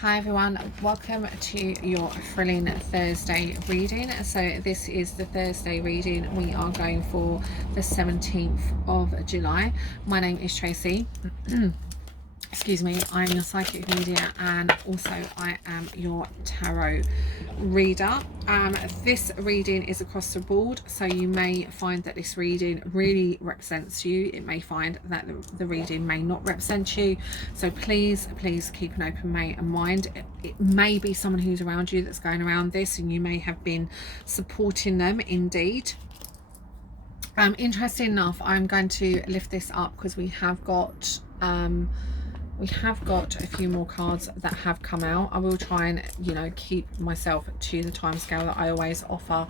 Hi everyone, welcome to your thrilling Thursday reading. So this is the Thursday reading. We are going for the 17th of July. My name is Tracy. Excuse me, I'm your psychic media and also I am your tarot reader. This reading is across the board, so you may find that this reading really represents you. It may find that the reading may not represent you, so please keep an open mind. It may be someone who's around you that's going around this, and you may have been supporting them indeed. Interesting enough, I'm going to lift this up because we have got a few more cards that have come out. I will try and keep myself to the time scale that I always offer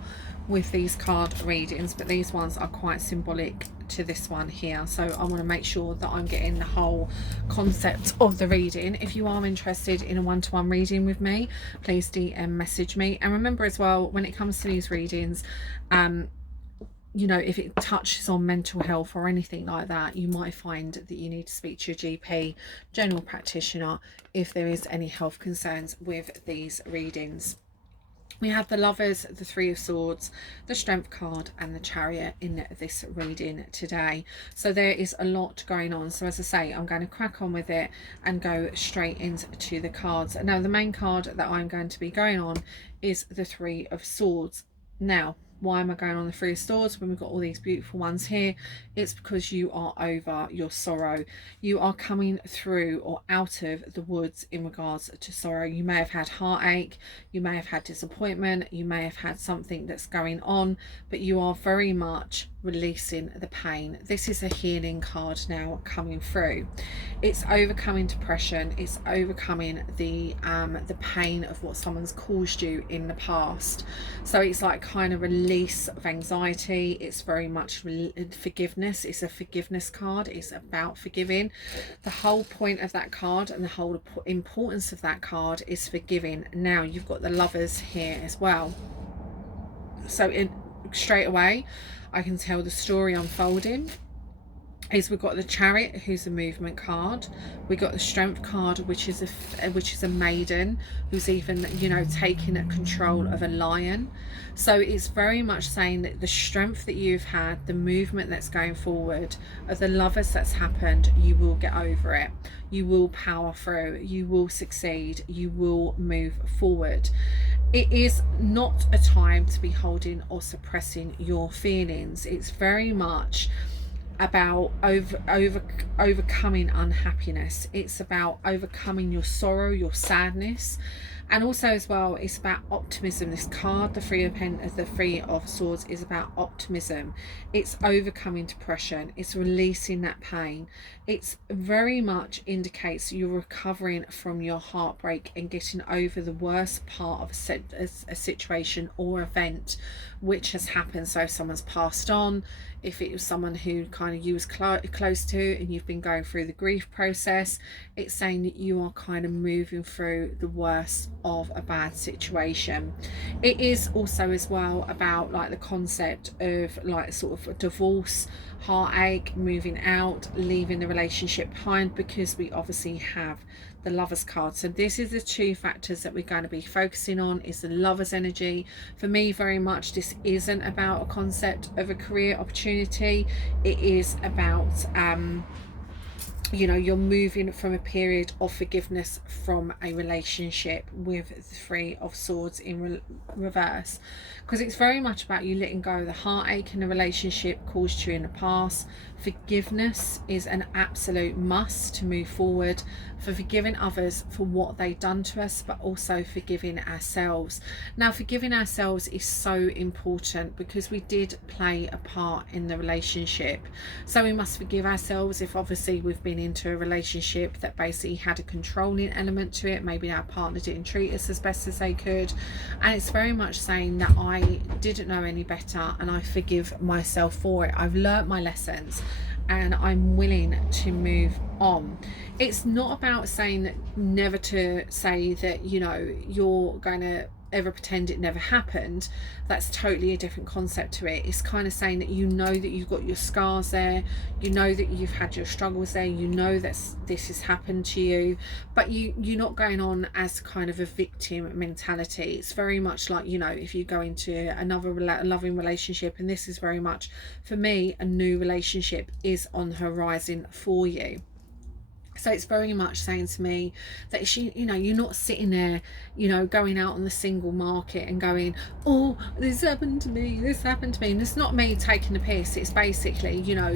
with these card readings, but these ones are quite symbolic to this one here, so I want to make sure that I'm getting the whole concept of the reading. If you are interested in a one-to-one reading with me, please DM message me. And remember as well, when it comes to these readings, if it touches on mental health or anything like that, you might find that you need to speak to your GP, general practitioner, if there is any health concerns with these readings. We have the Lovers, the Three of Swords, the Strength card and the Chariot in this reading today. So there is a lot going on. So as I say, I'm going to crack on with it and go straight into the cards. Now, the main card that I'm going to be going on is the Three of Swords. Now, why am I going on the Three of Swords when we've got all these beautiful ones here? It's because you are over your sorrow. You are coming through or out of the woods in regards to sorrow. You may have had heartache, you may have had disappointment, you may have had something that's going on, but you are very much releasing the pain. This is a healing card now coming through. It's overcoming depression. It's overcoming the pain of what someone's caused you in the past. So it's like kind of release of anxiety. It's very much forgiveness. It's a forgiveness card. It's about forgiving. The whole point of that card and the whole importance of that card is forgiving. Now you've got the Lovers here as well. So straight away I can tell the story unfolding is we've got the Chariot, who's a movement card. We got the Strength card, which is a maiden who's even taking control of a lion. So it's very much saying that the strength that you've had, the movement that's going forward, of the Lovers that's happened, you will get over it. You will power through. You will succeed. You will move forward. It is not a time to be holding or suppressing your feelings. It's very much about overcoming unhappiness. It's about overcoming your sorrow, your sadness, and also as well it's about optimism. This card, the Three of Swords, is about optimism. It's overcoming depression. It's releasing that pain. It's very much indicates you're recovering from your heartbreak and getting over the worst part of a situation or event which has happened. So if someone's passed on, if it was someone who kind of you was close to and you've been going through the grief process, it's saying that you are kind of moving through the worst of a bad situation. It is also as well about like the concept of like sort of divorce, heartache, moving out, leaving the relationship behind, because we obviously have the Lovers card. So this is the two factors that we're going to be focusing on, is the Lovers energy. For me, very much this isn't about a concept of a career opportunity. It is about you're moving from a period of forgiveness from a relationship with the Three of Swords in reverse, because it's very much about you letting go of the heartache in a relationship caused you in the past. Forgiveness is an absolute must to move forward, for forgiving others for what they've done to us, but also forgiving ourselves. Now, forgiving ourselves is so important because we did play a part in the relationship, so we must forgive ourselves if obviously we've been into a relationship that basically had a controlling element to it. Maybe our partner didn't treat us as best as they could, and it's very much saying that I didn't know any better and I forgive myself for it. I've learnt my lessons and I'm willing to move on. It's not about saying that, never to say that, you know, you're going to ever pretend it never happened. That's totally a different concept to it. It's kind of saying that you know that you've got your scars there, you know that you've had your struggles there, you know that this has happened to you, but you're not going on as kind of a victim mentality. It's very much like, you know, if you go into another loving relationship, and this is very much for me, a new relationship is on the horizon for you. So it's very much saying to me that she, you know, you're not sitting there, you know, going out on the single market and going, oh, this happened to me, this happened to me. And it's not me taking the piss. It's basically, you know,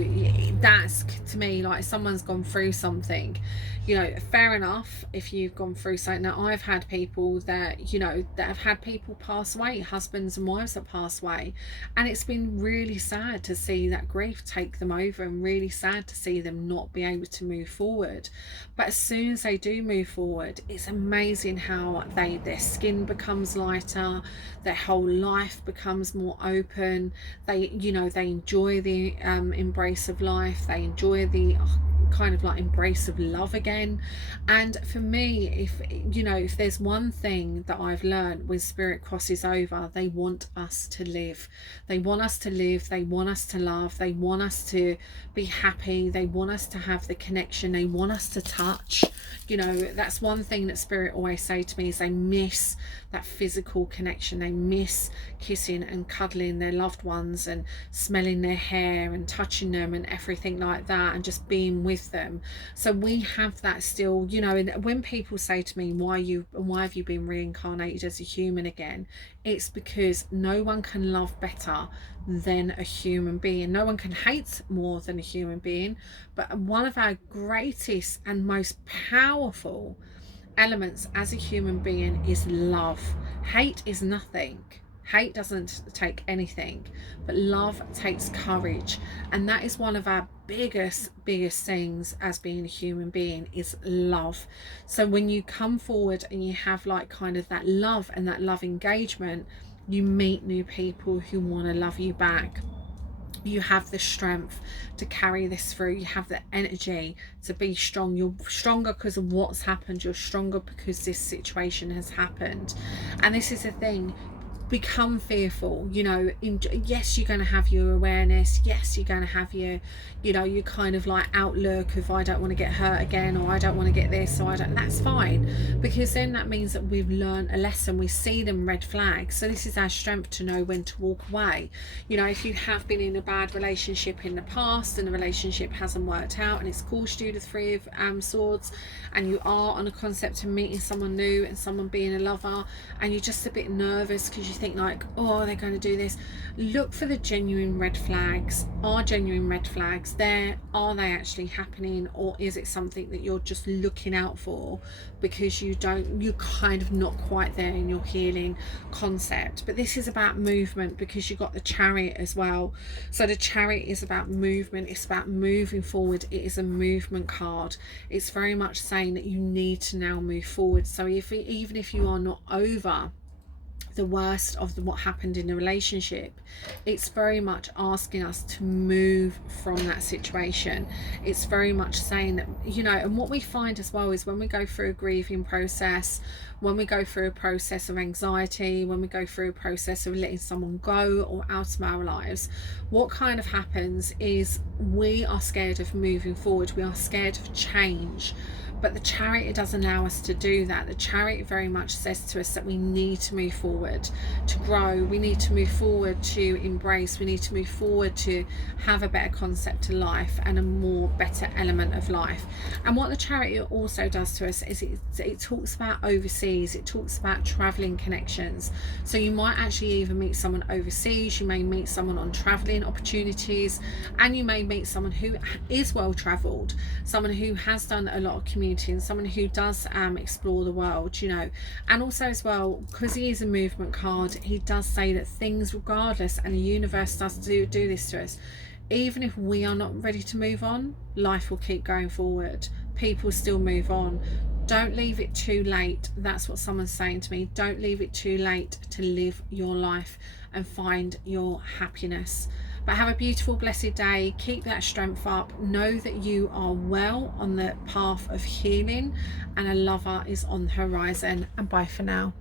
that's to me like someone's gone through something. You know, fair enough if you've gone through something. Now, I've had people that, you know, that have had people pass away, husbands and wives that pass away. And it's been really sad to see that grief take them over, and really sad to see them not be able to move forward. But as soon as they do move forward, it's amazing how their skin becomes lighter, their whole life becomes more open. They, you know, they enjoy the embrace of life. They enjoy the kind of like embrace of love again. And for me, if you know, if there's one thing that I've learned when spirit crosses over, they want us to live. They want us to live, they want us to love, they want us to be happy, they want us to have the connection, they want us to touch. You know, that's one thing that spirit always say to me, is they miss that physical connection. They miss kissing and cuddling their loved ones and smelling their hair and touching them and everything like that, and just being with them. So we have that still, you know. And when people say to me, why have you been reincarnated as a human again, it's because no one can love better than a human being. No one can hate more than a human being. But one of our greatest and most powerful elements as a human being is love. Hate is nothing. Hate doesn't take anything, but love takes courage. And that is one of our biggest things as being a human being, is love. So when you come forward and you have like kind of that love and that love engagement, you meet new people who want to love you back. You have the strength to carry this through. You have the energy to be strong. You're stronger because of what's happened. You're stronger because this situation has happened. And this is the thing, become fearful, you know. Yes, you're going to have your awareness, yes, you're going to have your, you know, your kind of like outlook of I don't want to get hurt again, or I don't want to get this, or I don't. That's fine, because then that means that we've learned a lesson. We see them red flags, so this is our strength to know when to walk away. You know, if you have been in a bad relationship in the past and the relationship hasn't worked out and it's caused you the Three of Swords, and you are on a concept of meeting someone new and someone being a lover, and you're just a bit nervous because you think like, oh, they're going to do this, look for the genuine red flags. Are genuine red flags there? Are they actually happening? Or is it something that you're just looking out for because you're kind of not quite there in your healing concept? But this is about movement, because you've got the Chariot as well. So the Chariot is about movement, it's about moving forward. It is a movement card. It's very much saying that you need to now move forward. So even if you are not over the worst of what happened in the relationship, it's very much asking us to move from that situation. It's very much saying that, you know, and what we find as well is when we go through a grieving process, when we go through a process of anxiety, when we go through a process of letting someone go or out of our lives, what kind of happens is we are scared of moving forward, we are scared of change. But the Chariot doesn't allow us to do that. The Chariot very much says to us that we need to move forward to grow. We need to move forward to embrace. We need to move forward to have a better concept to life and a more better element of life. And what the Chariot also does to us is it talks about overseas. It talks about traveling connections. So you might actually even meet someone overseas. You may meet someone on traveling opportunities, and you may meet someone who is well traveled, someone who has done a lot of community, and someone who does explore the world, you know. And also as well, because he is a movement card, he does say that things, regardless, and the universe does do this to us, even if we are not ready to move on, life will keep going forward. People still move on. Don't leave it too late. That's what someone's saying to me. Don't leave it too late to live your life and find your happiness, But have a beautiful, blessed day. Keep that strength up. Know that you are well on the path of healing, and a lover is on the horizon. And bye for now.